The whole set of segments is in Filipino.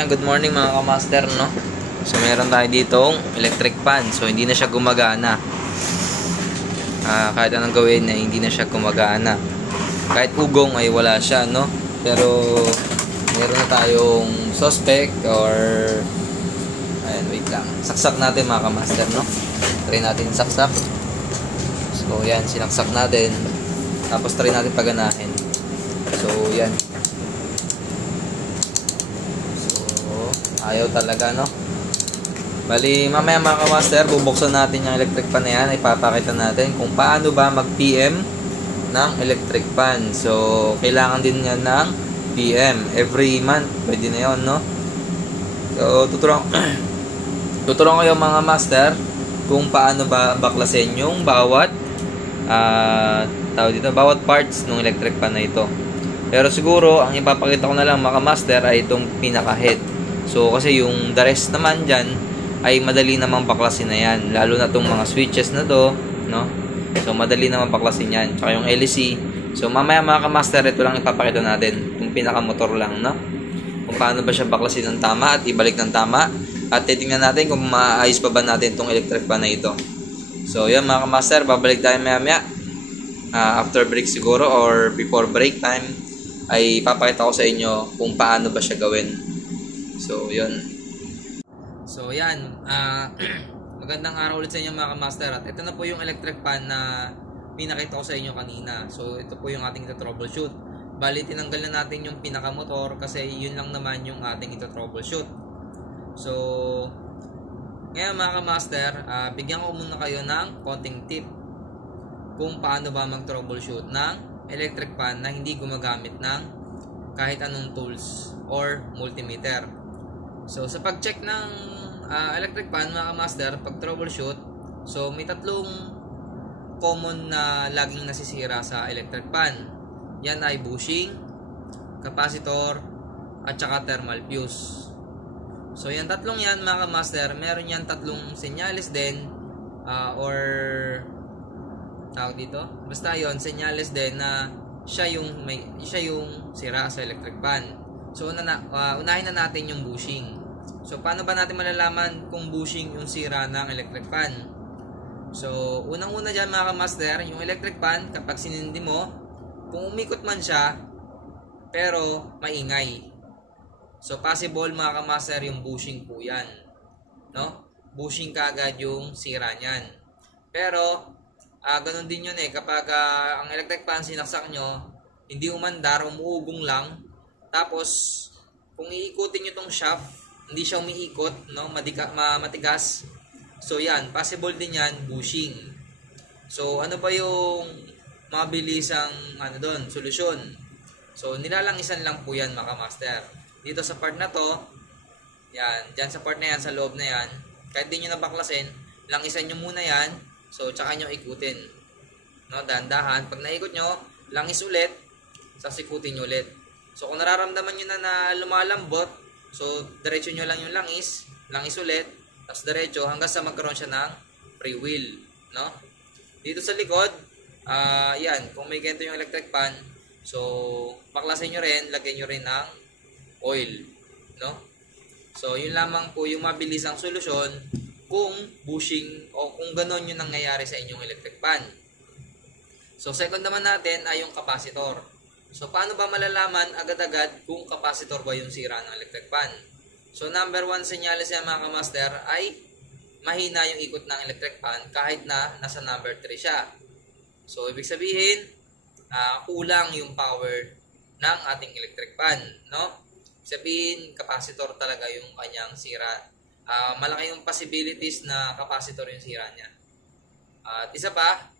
ayan, good morning mga kamaster, no? So meron tayo ditong electric fan. So hindi na siya gumagana. Kahit anong gawin na hindi na siya gumagana. Kahit ugong ay wala siya, no? Pero meron na tayong suspect or ayan, wait lang. Saksak natin mga kamaster, no? Try natin saksak. So yan, sinaksak natin. Tapos try natin paganahin. So yan. Ayaw talaga, no? Bali, mamaya mga kamaster, bubuksan natin yung electric fan na yan. Ipapakita natin kung paano ba mag-PM ng electric fan. So, kailangan din yan ng PM. Every month, pwede na yun, no? So, tuturuan ko yung mga master kung paano ba baklasin yung bawat bawat parts ng electric fan na ito. Pero siguro, ang ipapakita ko na lang mga master ay itong pinaka-head. So, kasi yung the rest naman dyan, ay madali namang baklasin na yan. Lalo na itong mga switches na to, no? So, madali namang baklasin yan. Tsaka yung LEC. So, mamaya mga kamaster, ito lang ipapakita natin. Yung pinaka-motor lang, no? Kung paano ba siya baklasin ng tama at ibalik ng tama. At titingnan natin kung maayos pa ba natin itong electric fan na ito. So, yan mga kamaster, babalik tayo maya-maya. After break siguro or before break time, ay ipapakita ko sa inyo kung paano ba siya gawin. So, yun. So, yan. Magandang araw ulit sa inyo mga kamaster. At ito na po yung electric fan na pinakita ko sa inyo kanina. So, ito po yung ating ito-troubleshoot. Bali, tinanggal na natin yung pinaka-motor kasi yun lang naman yung ating ito-troubleshoot. So, ngayon mga kamaster, bigyan ko muna kayo ng konting tip kung paano ba mag-troubleshoot ng electric fan na hindi gumagamit ng kahit anong tools or multimeter. So, sa pag-check ng electric fan, mga master, pag troubleshoot, so may tatlong common na laging nasisira sa electric fan. Yan ay bushing, capacitor, at saka thermal fuse. So, yan tatlong yan, mga master, meron yan tatlong senyales din, or tawag dito, basta yon senyales din na siya yung sira sa electric fan. So, unahin na natin yung bushing. So, paano ba natin malalaman kung bushing yung sira ng electric fan? So, unang-una dyan mga kamaster, yung electric fan, kapag sinindi mo, kung umikot man siya, pero maingay. So, possible mga kamaster, yung bushing po yan. No? Bushing kaagad yung sira niyan. Pero, ganun din yun kapag ang electric fan sinaksak nyo, hindi umandar, umuugong lang. Tapos, kung iikutin nyo tong shaft, hindi siya umiikot, no? Matigas. So, yan. Possible din yan, bushing. So, ano ba yung mabilisang solusyon? So, nilalangisan lang po yan, mga master. Dito sa part na to, yan. Dyan sa part na yan, sa loob na yan, kahit di nyo nabaklasin, langisan nyo muna yan. So, tsaka nyo ikutin. No? Dahan-dahan. Pag naikot nyo, langis ulit, sasikutin nyo ulit. So, kung nararamdaman nyo na lumalambot, so, diretso nyo lang yung langis ulit, tapos diretso hanggang sa magkaroon siya ng free wheel, no? Dito sa likod, yan, kung may ganito yung electric fan, so, baklasin nyo rin, lagyan nyo rin ng oil, no? So, yun lamang po yung mabilisang solusyon kung bushing o kung ganon yung nangyayari sa inyong electric fan. So, second naman natin ay yung capacitor. So, paano ba malalaman agad-agad kung capacitor ba yung sira ng electric fan? So, number one senyales yan mga kamaster ay mahina yung ikot ng electric fan kahit na nasa number 3 siya. So, ibig sabihin, kulang yung power ng ating electric fan, no? Ibig sabihin, capacitor talaga yung kanyang sira. Malaki yung possibilities na capacitor yung sira niya. At isa pa,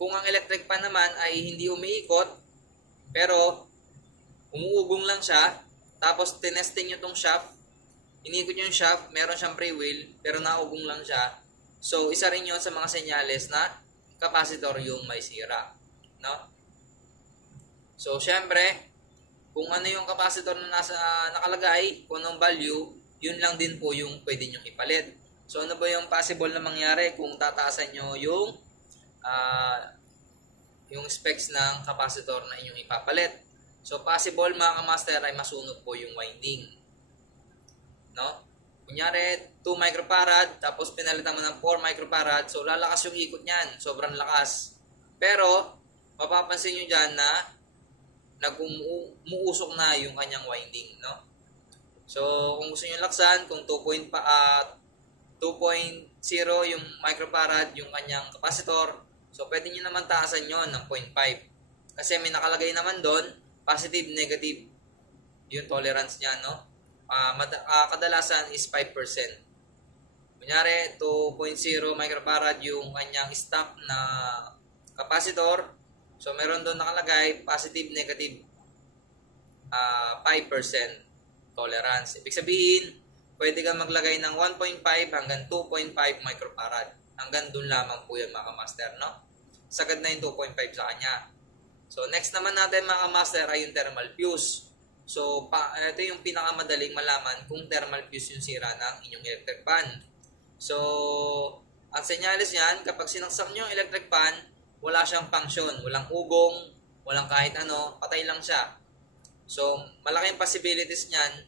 kung ang electric fan naman ay hindi umiikot, pero umuugong lang siya, tapos tinesting nyo tong shaft, inikot nyo yung shaft, meron siyang free wheel, pero naugong lang siya. So, isa rin yun sa mga senyales na capacitor yung may sira. No? So, syempre, kung ano yung capacitor na nakalagay, kung anong value, yun lang din po yung pwede nyo ipalit. So, ano ba yung possible na mangyari kung tataasan nyo yung specs ng capacitor na inyong ipapalit? So, possible mga kamaster ay masunog po yung winding. no? Kunyari, 2 microfarad, tapos pinalitan mo ng 4 microfarad, so lalakas yung ikot niyan, sobrang lakas. Pero, mapapansin nyo dyan na nag-umuusok na yung kanyang winding, no? So, kung gusto nyo laksan, kung 2.0 yung microfarad, yung kanyang capacitor, so pwede nyo naman taasan yon ng 0.5. Kasi may nakalagay naman doon, positive, negative, yung tolerance niya, no? Kadalasan is 5%. Kunyari, 2.0 microfarad yung kanyang stop na capacitor. So, meron doon nakalagay positive, negative 5% tolerance. Ibig sabihin, pwede kang maglagay ng 1.5 hanggang 2.5 microfarad. Hanggang doon lamang po yun, mga master, no? Sagad na yung 2.5 sa kanya. So, next naman natin, mga master, ay yung thermal fuse. So, ito yung pinakamadaling malaman kung thermal fuse yung sira ng inyong electric fan. So, ang senyalis yan, kapag sinaksak nyo yung electric fan, wala siyang function, walang ugong, walang kahit ano, patay lang siya. So, malaking possibilities niyan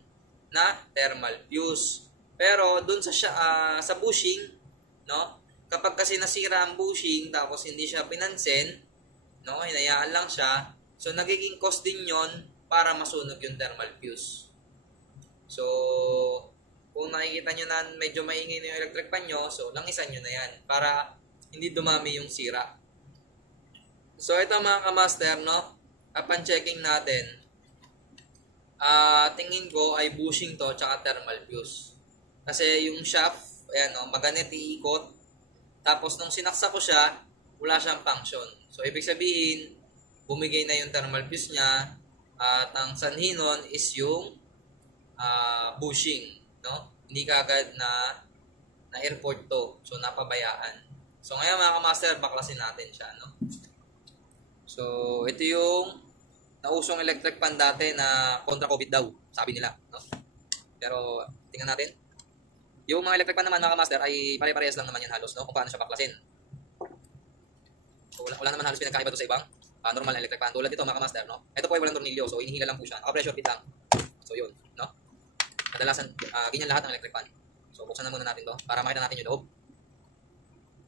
na thermal fuse. Pero dun sa bushing, no? Kapag kasi nasira ang bushing tapos hindi siya pinansin, no? Hinayaan lang siya. So, nagiging cause din 'yon para masunog yung thermal fuse. So, kung nakikita nyo na medyo maingay na yung electric fan nyo, so langisan nyo na yan para hindi dumami yung sira. So, ito mga kamaster, no? Upon checking natin, tingin ko ay bushing to tsaka thermal fuse. Kasi yung shaft, ayan, no, maganit iikot. Tapos nung sinaksa ko siya, wala siyang function. So, ibig sabihin, bumigay na yung thermal fuse niya. At ang sanhi nun is yung bushing, no? Hindi kaagad na airport to. So, napabayaan. So, ngayon mga kamaster, baklasin natin siya, no? So, ito yung nausong electric fan dati na kontra COVID daw, sabi nila, no? Pero, tingnan natin. Yung mga electric fan naman, mga kamaster, ay pare-parehas lang naman yan halos, no? Kung paano siya baklasin. So, wala naman halos pinagkaiba to sa ibang normal na electric fan. Tulad dito, mga kamaster, no? Ito po ay walang tornilyo, so inihila lang po siya. Pressure fit lang. So, yun, no? Kadalasan, ganyan lahat ng electric fan. So, buksan na muna natin to para makita natin yung loob.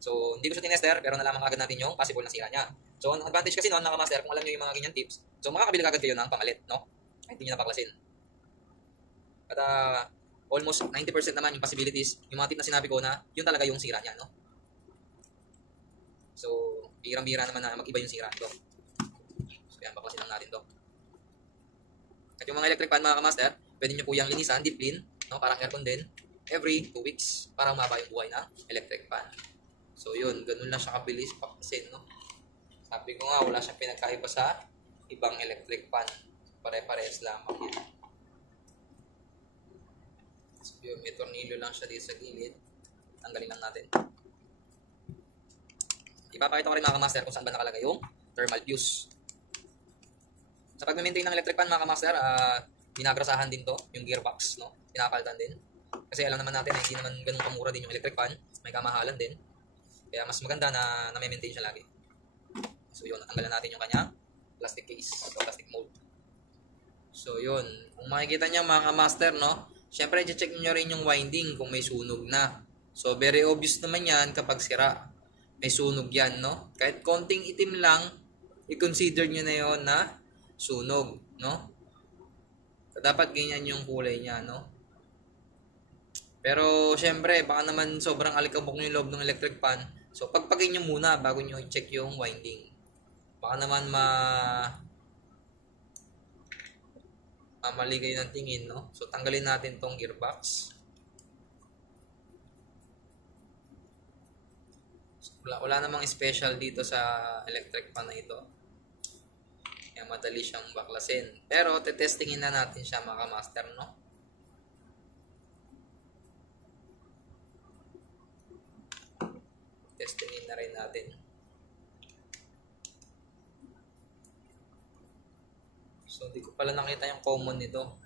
So, hindi ko siya tinester, pero nalaman agad natin yung possible na sira niya. So, ang advantage kasi noon, mga master, kung alam niyo yung mga ganyan tips, so makakabili agad kayo ng pamalit, no? Kahit hindi niyo napaklasin. At almost 90% naman yung possibilities, yung mga tip na sinabi ko na, yun talaga yung sira niya, no? So, birang-bira naman na mag-iba yung sira ito. So, yan, baklasin lang natin to. At yung mga electric fan, mga kamaster, pwede nyo po yung linisan, deep clean, no? Parang aircon din, every 2 weeks, para umaba yung buhay na electric fan. So, yun, ganun lang siya kabilis paklasin, no? Sabi ko nga, wala siyang pinagkaiba sa ibang electric fan. Pare-parehas lamang yan. So, yun, may tornilyo lang siya dito sa gilid. Tanggalin lang natin. Ipapakita ko rin mga kamaster kung saan ba nakalagay yung thermal fuse. Sa pag-maintain ng electric fan, mga kamaster, binagrasahan din to, yung gearbox, no? Pinapalitan din. Kasi alam naman natin, hindi naman ganun kamura din yung electric fan. May kamahalan din. Kaya mas maganda na may-maintain siya lagi. So yun, natanggalan natin yung kanyang plastic case o plastic mold. So yun, kung makikita niya mga master, no, syempre i-check nyo rin yung winding kung may sunog na. So very obvious naman yan kapag sira. May sunog yan, no? Kahit konting itim lang, i-consider nyo na yun na sunog, no? So, dapat ganyan yung kulay niya, no? Pero syempre, baka naman sobrang alikabok yung loob ng electric fan. So pagpagin nyo muna bago nyo i-check yung winding. Baka naman maligay ng tingin, no? So, tanggalin natin tong gearbox. So, wala namang special dito sa electric fan na ito. Kaya madali siyang baklasin. Pero, tetestingin na natin siya, mga master, no? Testingin na rin natin. So, hindi ko pala nakita yung common nito.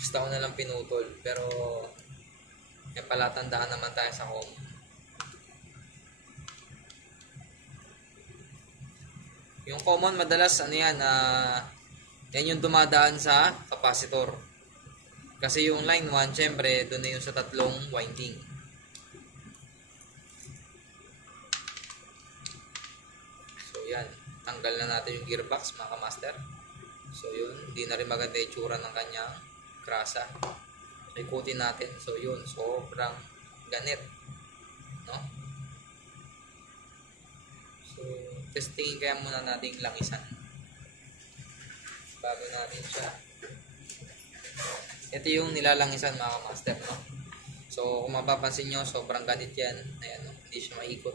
Basta ko na lang pinutol. Pero, may palatandaan naman tayo sa common. Yung common, madalas, ano yan, yan yung dumadaan sa capacitor. Kasi yung line 1, syempre, doon na yung sa tatlong winding. So, yan. Tanggal na natin yung gearbox, mga kamaster. So, yun. Hindi na rin maganda yung tsura ng kanyang krasa. So, ikutin natin. So, yun. Sobrang ganit. No? So, testingin kaya muna natin langisan. Bago natin siya. Ito yung nilalangisan, mga kamaster, no? So, kung mapapansin nyo, sobrang ganit yan. Ayan, no? Hindi siya maikot.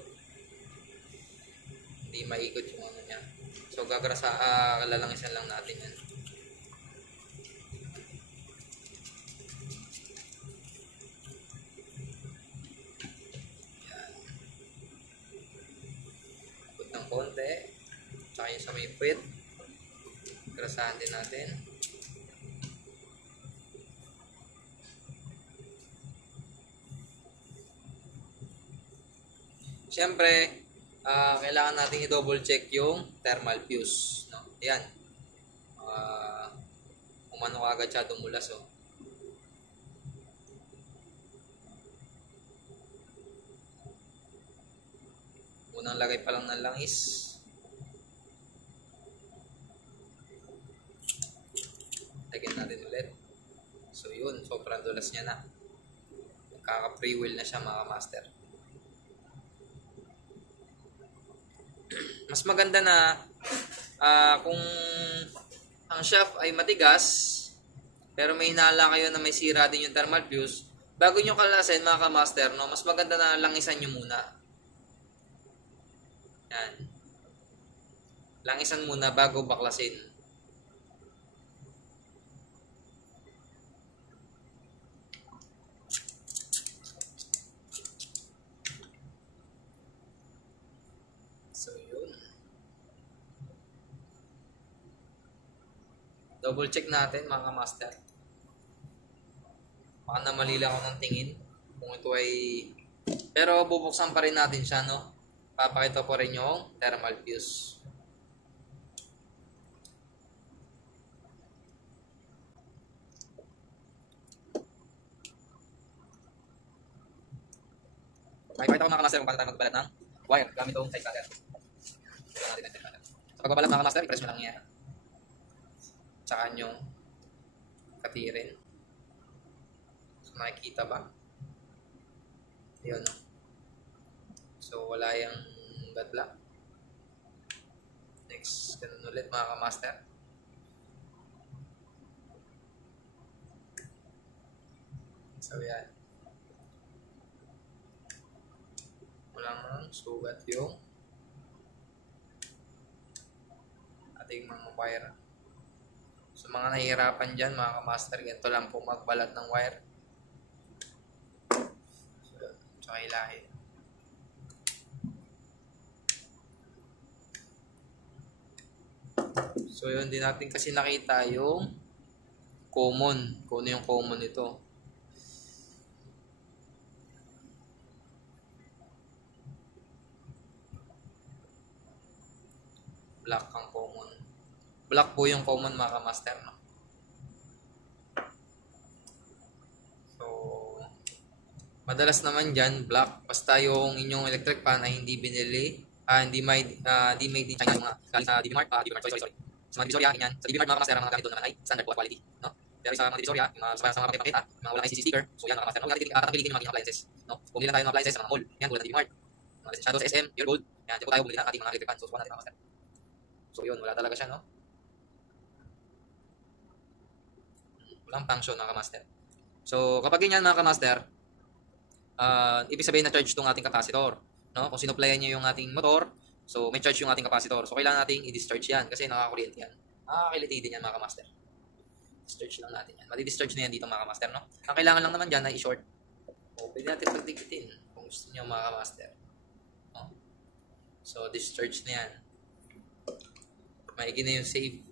Hindi maikot yung ano niya. So, lalangisan lang natin yan. Yan. Ikot ng konti. Tsaka yung sa may puwit. Grasahan din natin. Siyempre, kailangan natin i-double check yung thermal fuse, no? Ayan. Umano agad siya dumulas, oh. Unang lagay pa lang ng langis. Lagyan natin ulit. So, yun. Sobrang dulas niya na. Nagkaka-pre-wheel na siya, mga master. Mas maganda na kung ang shaft ay matigas pero may hinala kayo na may sira din yung thermal fuse, bago nyo kalasin, mga kamaster, no, mas maganda na langisan nyo muna. Yan. Langisan muna bago baklasin. So, yun. Double check natin, mga master. Baka na mali lang ako ng tingin. Kung ito ay... Pero bubuksan pa rin natin siya, no? Papakita po rin yung thermal fuse. Makikita ko, mga master, kung paano tayo magbalat ng wire gamit itong size cutter. Sa pagbabalat, mga master, i-press mo lang yan. Tsaka yung katirin. So, makikita ba? Yun, no? So, wala yung badla. Next, ganun ulit, mga master. So, yan. Walang sugat yung ating mga wire. So, mga nahihirapan dyan, mga kamaster, ganito lang po magbalat ng wire. So, tsaka ilahin. So, yun, din natin kasi nakita yung common. Kung ano yung common nito. Black ang common. Black po yung common, mga master, no? So, madalas naman dyan, black. Basta yung inyong electric fan ay hindi binili, hindi made in China, yung mga galing sa DB Mart, sorry. Sa mga Divisoria, ganyan. Sa DB Mart, mga master, ang mga gamit doon naman ay standard quality, no? Pero sa mga Divisoria, yung sa mga pakita, mga walang ICC sticker, so yan, mga master, tatangkilikin yung mga appliances, no? Kung tayo ng appliances sa mga mall, yan, tulad ng DB Mart, mga lisensyado sa SM, Pure Gold, yan, dyan po tayo bumili ng ating mga electric fan, so subukan natin, mga master. So yun, wala talaga siya, no? Walang function, mga kamaster. So, kapag ganyan, mga kamaster, ibig sabihin na charge itong ating capacitor, no? Kung sinuplayan nyo yung ating motor, so may charge yung ating capacitor. So, kailangan nating i-discharge yan kasi nakakakuryente yan. Nakakakiliti din yan, mga kamaster. Discharge lang natin yan. Madi-discharge na yan dito, mga kamaster, no? Ang kailangan lang naman dyan ay i-short. O, pwede natin pagdikitin kung gusto nyo, mga kamaster. No? So, discharge na yan. Maigi na yung save.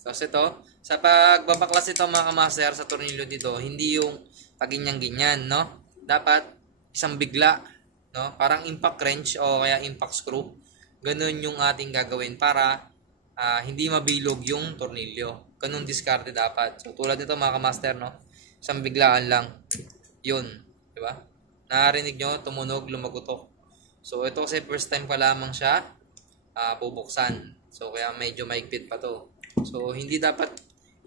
Tapos ito, sa pagbabaklas ito, mga kamaster, sa tornilyo dito, hindi yung paginyan-ginyan, no? Dapat isang bigla, no? Parang impact wrench o kaya impact screw. Ganun yung ating gagawin para hindi mabilog yung tornilyo. Ganun diskarte dapat. So tulad nito mga kamaster, no? Isang biglaan lang. Yun, di ba? Narinig nyo, tumunog, lumagutok. So ito kasi first time pa lamang siya bubuksan. So kaya medyo maigpit pa to. So hindi dapat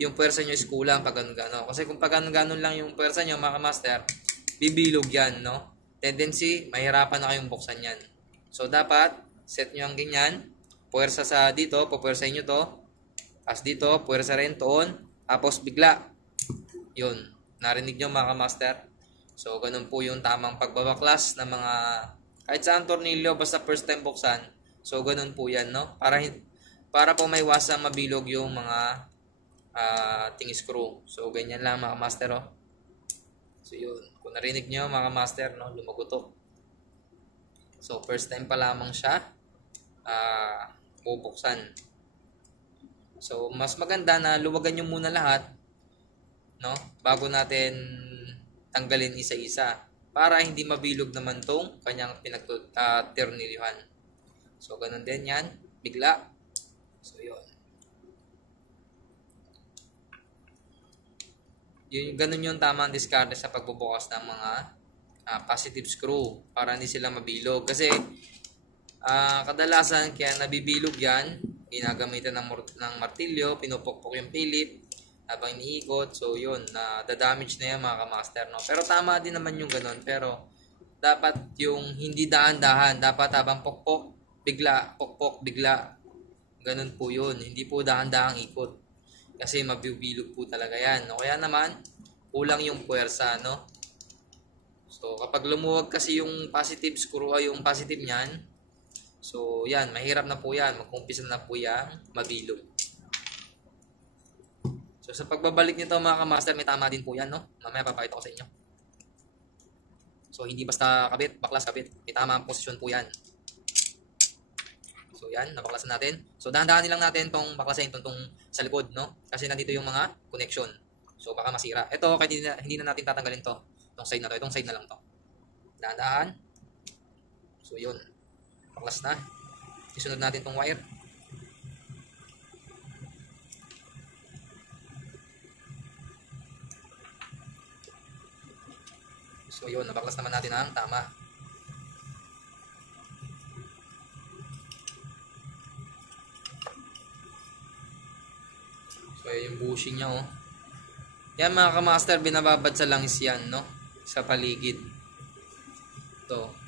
yung pwersa nyo is kulang pag ganun-ganon. Kasi kung pag ganun-ganon lang yung pwersa nyo mga kamaster, bibilog yan, no? Tendency, mahirapan na kayong buksan yan. So dapat, set nyo ang ganyan. Puwersa sa dito, pupuwersa nyo to. As dito, puwersa rin toon. Tapos bigla. Yun. Narinig nyo mga kamaster. So, ganun po yung tamang pagbabaklas ng mga kahit saan tornilyo, basta first time buksan. So, ganun po yan, no? Para po may iwasang mabilog yung mga ting screw. So, ganyan lang mga kamaster, oh. So, yun. Kung narinig nyo mga kamaster, no? Lumagutok. So, first time pa lamang siya bubuksan. So, mas maganda na luwagan nyo muna lahat, no? Bago natin tanggalin isa-isa para hindi mabilog naman tong kanyang pinagturnilyohan. So, ganun din yan. Bigla. So, yun. Ganun yung tamang diskarte sa pagbubukas ng mga positive screw para hindi sila mabilog. Kasi, kadalasan kaya nabibilog yan, ginagamitan ng martilyo, pinupukpok yung pilip habang iniikot. So yun, damage na yan mga kamaster, no? Pero tama din naman yung ganun. Pero dapat yung hindi dahan-dahan, dapat habang pukpok, bigla, pukpok, bigla. Ganun po yun. Hindi po dahan-dahang ikot. Kasi mabibilog po talaga yan. O kaya naman, kulang yung puwersa, no? So kapag lumuwag kasi yung positive screw ay yung positive niyan, so, yan. Mahirap na po yan. Mag-umpisa na po yan mabilog. So, sa pagbabalik nito mga kamaster, may tama din po yan, no? Mamaya papakita ko sa inyo. So, hindi basta kabit, baklas kabit. May tama ang posisyon po yan. So, yan. Nabaklasan natin. So, dahan-dahan lang natin itong baklasin, itong sa likod, no? Kasi nandito yung mga connection. So, baka masira. Ito, kahit hindi na natin tatanggalin to. Itong side na to. Itong side na lang to. Dahan-dahan. So, yun. Baklas na. Isunod natin tong wire. So yun, nabaklas naman natin ang tama. So yun yung bushing niya, oh. Yan mga kamaster, binababad sa langis yan, no? Sa paligid. Ito.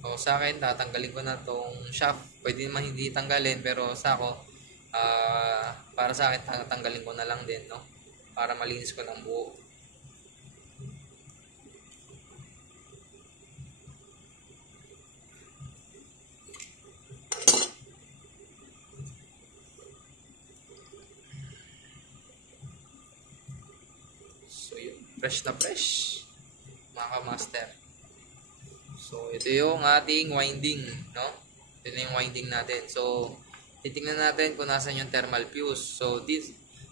O sa akin, tatanggalin ko na tong shaft. Pwede naman hindi tanggalin, pero sa ako, para sa akin, tatanggalin ko na lang din, no? Para malinis ko ng buo. So yun, fresh na fresh, mga kamaster. So, ito yung ating winding, no? Ito na yung winding natin. So, titingnan natin kung nasan yung thermal fuse. So,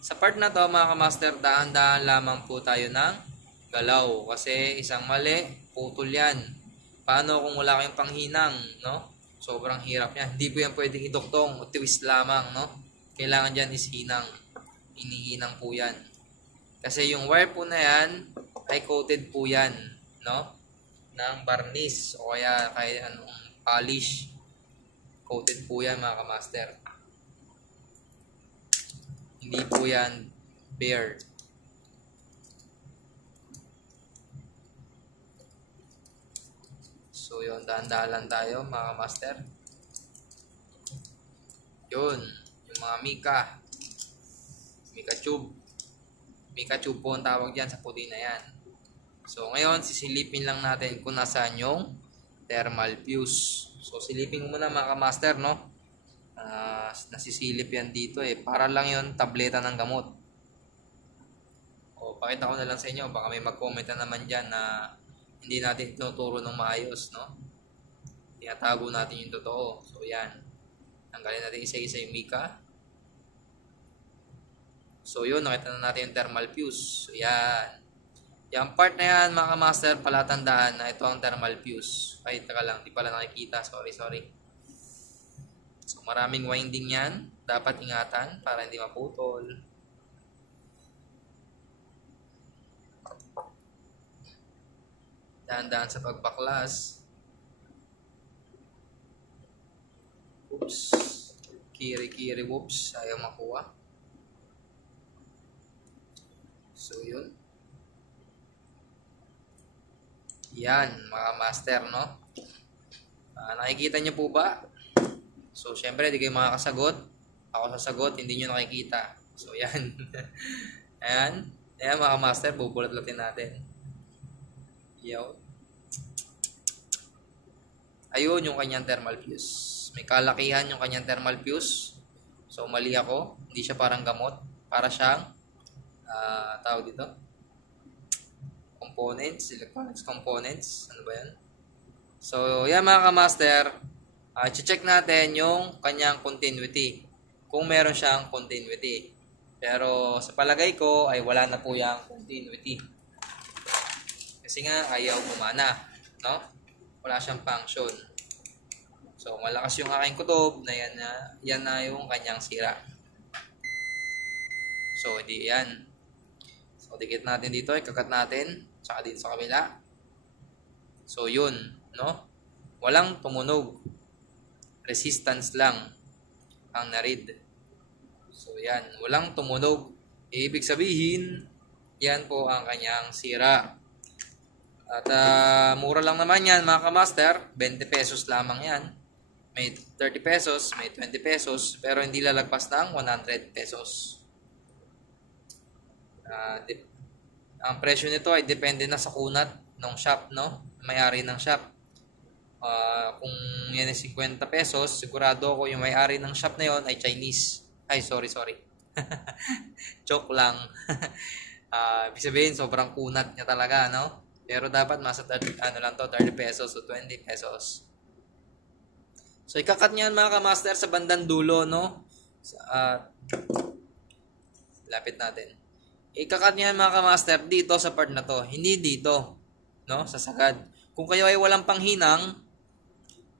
sa part na to, mga kamaster, dahan-dahan lamang po tayo ng galaw. Kasi isang mali, putol yan. Paano kung wala kayong panghinang, no? Sobrang hirap yan. Hindi po yan pwedeng iduktong o twist lamang, no? Kailangan dyan is hinang. Inihinang po yan. Kasi yung wire po na yan, ay coated po yan, no? Ng varnish o kaya anong polish. Coated po yan mga kamaster. Hindi po yan bare. So yun, dahan-dahan lang tayo mga kamaster. Yun, yung mga Mika tube. Mika tube po ang tawag dyan sa puti na yan. So, ngayon, sisilipin lang natin kung nasaan yung thermal fuse. So, silipin mo muna mga kamaster, no? Nasisilip yan dito eh. Para lang yun, tableta ng gamot. O, pakita ko na lang sa inyo. Baka may mag-comment na naman dyan na hindi natin tinuturo ng maayos, no? Tinatago natin yung totoo. So, yan. Tanggalin natin isa-isa yung Mika. So yun, nakita na natin yung thermal fuse. So yan. Yung part na yan mga kamaster, palatandaan na ito ang thermal fuse. Ay, taka lang, di pala nakikita. Sorry. So maraming winding yan. Dapat ingatan para hindi maputol. Dahan-dahan sa pagbaklas. Oops. Kiri, whoops. Ayaw makuha. So, yun. Yan, mga master, no? Nakikita nyo po ba? So, syempre, di kayo makakasagot. Ako sasagot, hindi nyo nakikita. So, yan. Ayan. Ayan, mga master, bubulot-lutin natin. Yaw. Ayun, yung kanyang thermal fuse. May kalakihan yung kanyang thermal fuse. So, mali ako. Hindi siya parang gamot. Para siyang tawag dito components, electronics components, ano ba yan? So yan mga kamaster, check natin yung kanyang continuity kung meron siyang continuity, pero sa palagay ko ay wala na po yung continuity kasi nga ayaw gumana, no? Wala siyang function. So malakas yung aking kutob na yan na yung kanyang sira. So hindi yan. So, dikit natin dito, ikakat natin, tsaka dito sa kabila. So, yun, no? Walang tumunog. Resistance lang ang narid. So, yan, walang tumunog. Ibig sabihin, yan po ang kanyang sira. At mura lang naman yan, mga kamaster. 20 pesos lamang yan. May 30 pesos, may 20 pesos, pero hindi lalagpas ng 100 pesos. Ang presyo nito ay depende na sa kunat ng shop, no? May-ari ng shop. Kung yan ay 50 pesos, sigurado ako yung may-ari ng shop na yon ay Chinese. Ay, sorry. Joke lang. Ibig sabihin, sobrang kunat niya talaga, no? Pero dapat nasa 30 pesos o 20 pesos. So, ikakat niyan mga kamaster sa bandang dulo, no? Lapit natin. Ikakat niyan mga kamaster dito sa part na to, hindi dito, no? Sa sagad. Kung kayo ay walang panghinang,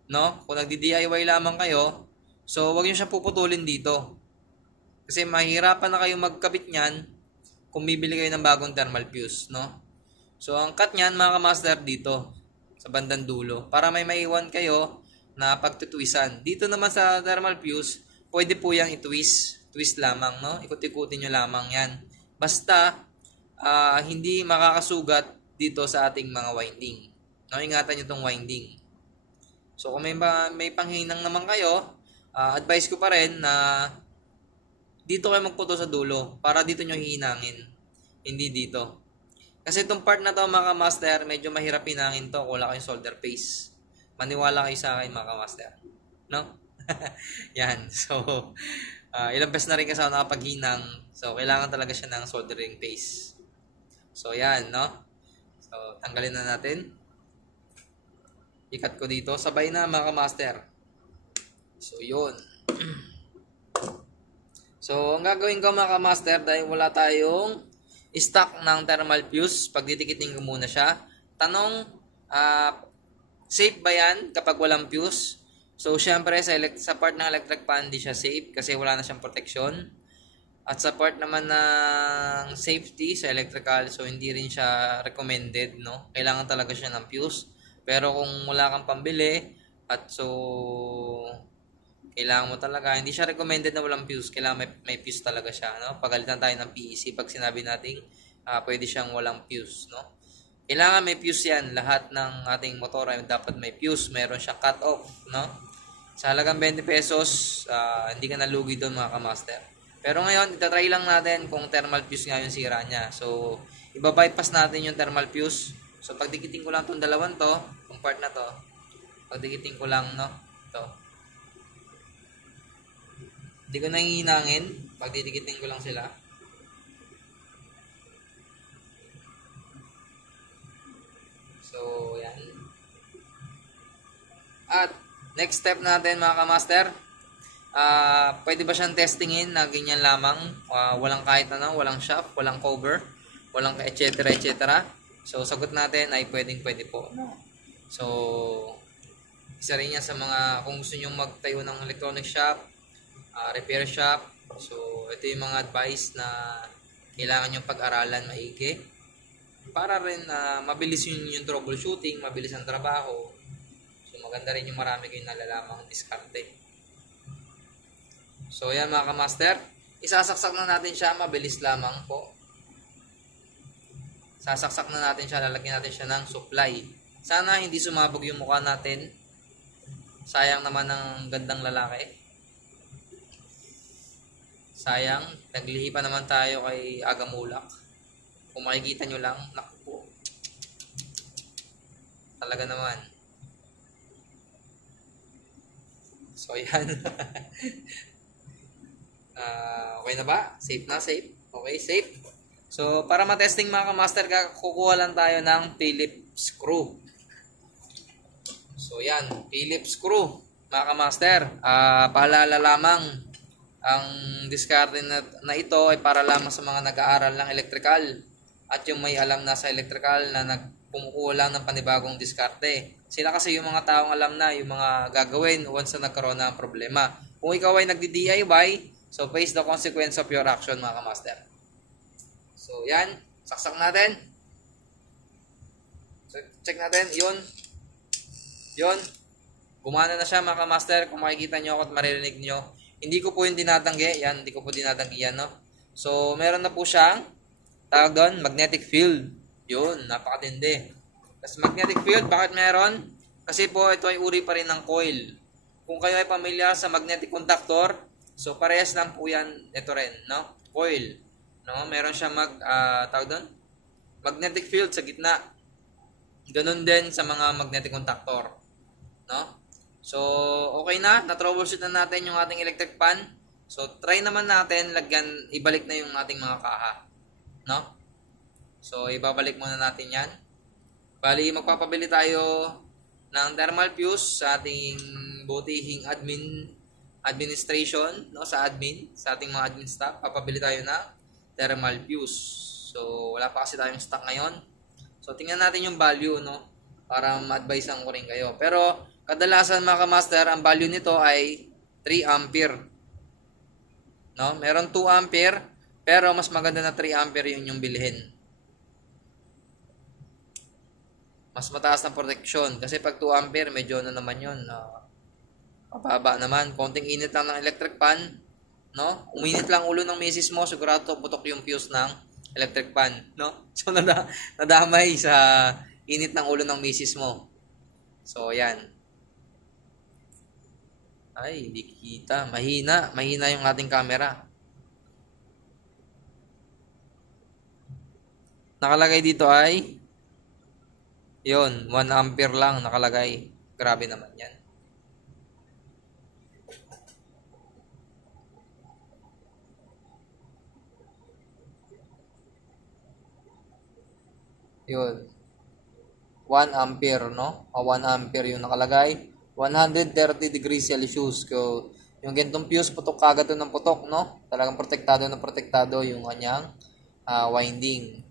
no? Kung nagdi-DIY lamang kayo, so wag niyo siya puputulin dito. Kasi mahirapan na kayong magkabit niyan kung bibili kayo ng bagong thermal fuse, no? So ang cut niyan mga kamaster dito sa bandang dulo para may maiwan kayo na pagtutwisan. Dito naman sa thermal fuse, pwede po yang twist lamang, no? Ikot-ikutin niyo lamang 'yan. Basta hindi makakasugat dito sa ating mga winding. No, ingatan niyo tong winding. So kung may panghinang naman kayo, advice ko pa rin na dito kayo magputo sa dulo para dito niyo hihinangin. Hindi dito. Kasi itong part na to mga master, medyo mahirap hinangin to kung wala kayong solder paste. Maniwala kayo sa akin mga master. No? Yan. So ilang beses na rin kasi ako nakapaghinang. So, kailangan talaga siya ng soldering paste. So, yan, no? So, tanggalin na natin. Ikat ko dito. Sabay na, mga master. So, yun. So, ang gagawin ko, mga master, dahil wala tayong stock ng thermal fuse, pagdidikitin ko muna siya. Tanong, safe ba yan kapag walang fuse? So, syempre, sa part ng electric fan, di siya safe kasi wala na siyang protection. At sa part naman ng safety sa electrical, so hindi rin siya recommended, no? Kailangan talaga siya ng fuse. Pero kung wala kang pambili, at so kailangan mo talaga, hindi siya recommended na walang fuse. Kailangan may fuse talaga siya, no? Pagalitan tayo ng PEC pag sinabi nating pwede siyang walang fuse, no? Kailangan may fuse yan. Lahat ng ating motor ay dapat may fuse. Meron siyang cut off, no? Sa halagang 20 pesos, hindi ka nalugi doon mga kamaster. Pero ngayon, itatry lang natin kung thermal fuse nga yung sira niya. So, iba-bypass natin yung thermal fuse. So, pagdikitin ko lang itong dalawang to, yung part na to, pagdikitin ko lang, no? Ito. Hindi ko nangihinangin. Pagdidikitin ko lang sila. So, yan. At, next step natin mga kamaster, Pwede ba siyang testingin na ganyan lamang, walang kahit ano, walang shaft, walang cover, walang etc. etc. So sagot natin ay pwede po. So isa rin yan sa mga kung gusto niyo magtayo ng electronic shop, repair shop. So ito yung mga advice na kailangan nyo pag-aralan maigi para rin mabilis yung troubleshooting, mabilis ang trabaho. So maganda rin yung marami kayong nalalamang diskarte. So yan mga kamaster, isasaksak na natin siya, mabilis lamang po. Sasaksak na natin siya, lalagyan natin siya ng supply. Sana hindi sumabog yung mukha natin. Sayang naman ng gandang lalaki. Sayang, naglihi pa naman tayo kay Agamulak. Kung makikita nyo lang, naku po. Talaga naman. So yan. Okay na ba? Safe na? Safe? Okay, safe. So, para matesting mga kamaster, kukuha lang tayo ng Phillips screw. So, yan. Phillips screw. Mga kamaster, paalala lamang, ang discard na ito ay para lamang sa mga nag-aaral ng electrical at yung may alam na sa electrical na nagpumukuha lang ng panibagong diskarte. Sila kasi yung mga taong alam na yung mga gagawin once na nagkaroon na ng problema. Kung ikaw ay nagdi-DIY, so face the consequence of your action mga kamaster. So yan, saksak natin. So, check natin, yun. Gumana na siya mga kamaster. Kung makikita nyo ako at maririnig nyo, hindi ko po yung dinatanggi. Yan, hindi ko po dinatanggi yan, no? So meron na po siyang tawag doon, magnetic field. Yun, napakatindi. Tapos magnetic field, bakit meron? Kasi po ito ay uri pa rin ng coil. Kung kayo ay pamilyar sa magnetic conductor, so parehas lang po yan, ito rin, no? Coil. No? Meron siya tawag doon, magnetic field sa gitna. Ganun din sa mga magnetic conductor. No? So, okay na. Na-troubleshoot na natin yung ating electric pan. So, try naman natin ibalik na yung ating mga kaha. No? So, ibabalik muna natin yan. Bali, magpapabili tayo ng thermal fuse sa ating butihing administration, no, sa ating mga admin staff. Papabili tayo ng thermal fuse. So, wala pa kasi tayong stock ngayon. So, tingnan natin yung value, no, para ma-advisean ko rin kayo. Pero, kadalasan mga kamaster, ang value nito ay 3 ampere. No? Meron 2 ampere, pero mas maganda na 3 ampere yung bilhin. Mas mataas ng protection. Kasi pag 2 ampere, medyo na naman yun. Mababa naman. Konting init lang ng electric pan. No? Uminit lang ulo ng misis mo, sigurado putok yung fuse ng electric pan. No? So, nadamay sa init ng ulo ng misis mo. So, yan. Ay, hindi kita. Mahina. Mahina yung ating camera. Nakalagay dito ay yun, 1 ampere lang nakalagay. Grabe naman yan. Yun. 1 ampere, no? 1 ampere yung nakalagay. 130 degrees Celsius. So, yung gantong fuse, putok kagad ng putok, no? Talagang protektado yung kanyang winding.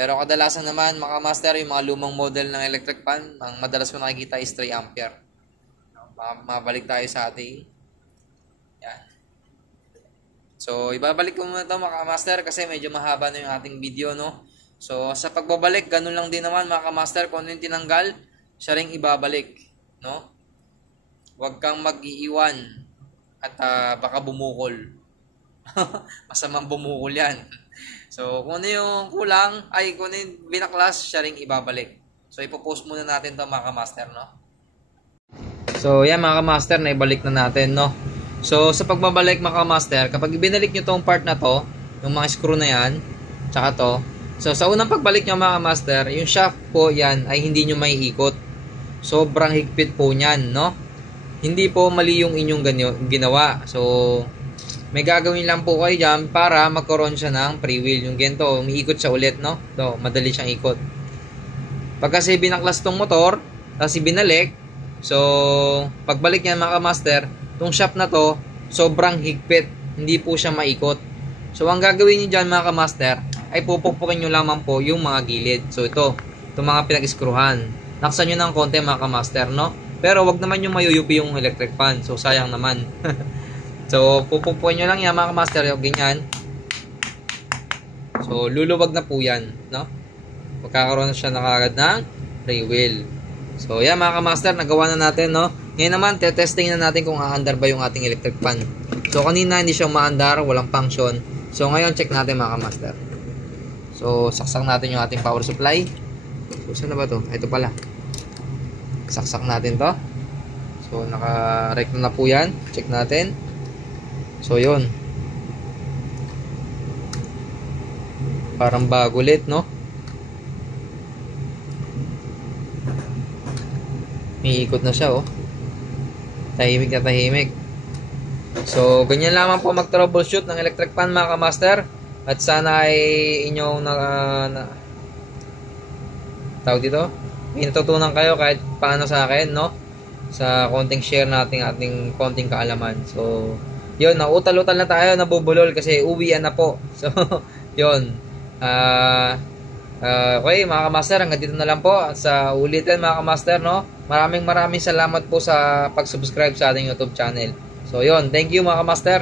Pero kadalasan naman, mga master, yung mga lumang model ng electric pan, ang madalas mo nakikita is 3 ampere. Mabalik tayo sa ating. Yan. So, ibabalik ko muna ito, mga master, kasi medyo mahaba na yung ating video, no? So, sa pagbabalik, ganun lang din naman, mga master, kung ano yung tinanggal, siya rin ibabalik, no? Huwag kang mag-iiwan at baka bumukol. Masamang bumukol yan. So, kung ano yung kulang, kung ano yung binaklas, siya rin ibabalik. So, ipopost muna natin to mga kamaster, no? So, yan mga kamaster, naibalik na natin, no? So, sa pagbabalik mga kamaster, kapag ibinalik nyo tong part na to, yung mga screw na yan, tsaka to, so, sa unang pagbalik nyo mga kamaster, yung shaft po yan ay hindi nyo maiikot. Sobrang higpit po nyan, no? Hindi po mali yung inyong ginawa. So, may gagawin lang po kayo dyan para magkaroon siya ng free wheel. Yung ganito, umiikot siya ulit, no? So, madali siyang ikot. Pag kasi binaklas tong motor, tapos ibinalik, so, pagbalik niyan mga kamaster, tong shaft na to, sobrang higpit. Hindi po siya maikot. So, ang gagawin niyo dyan mga kamaster, ay pupukpukin nyo lamang po yung mga gilid. So, itong mga pinag-iskruhan. Naksan nyo ng konti mga kamaster, no? Pero, wag naman yung mayuyupi yung electric fan. So, sayang naman. So, pupukpukin nyo lang yan mga kamaster, yung ganyan. So, luluwag na po yan, no? Magkakaroon na siya na kagad ng free wheel. So, yan mga kamaster, nagawa na natin, no? Ngayon naman, testing na natin kung aandar ba yung ating electric fan. So, kanina hindi siya maandar, walang function. So, ngayon, check natin mga kamaster. So, saksak natin yung ating power supply. So, saan na ba to? Ito pala. Saksak natin to. So, naka-recto na po yan. Check natin. So, yun. Parang bago ulit, no? May ikot na siya, oh. Tahimik na tahimik. So, ganyan lamang po mag-troubleshoot ng electric fan mga kamaster. At sana ay inyong tawag dito, may natutunan kayo kahit paano sa akin, no? Sa konting share natin ating konting kaalaman. So, yun, nautal-utal na tayo, nabubulol kasi uwian na po. So, yun. Okay, mga kamaster, hanggang dito na lang po. At sa ulitin mga kamaster, no? Maraming salamat po sa pag-subscribe sa ating YouTube channel. So, yun. Thank you mga kamaster.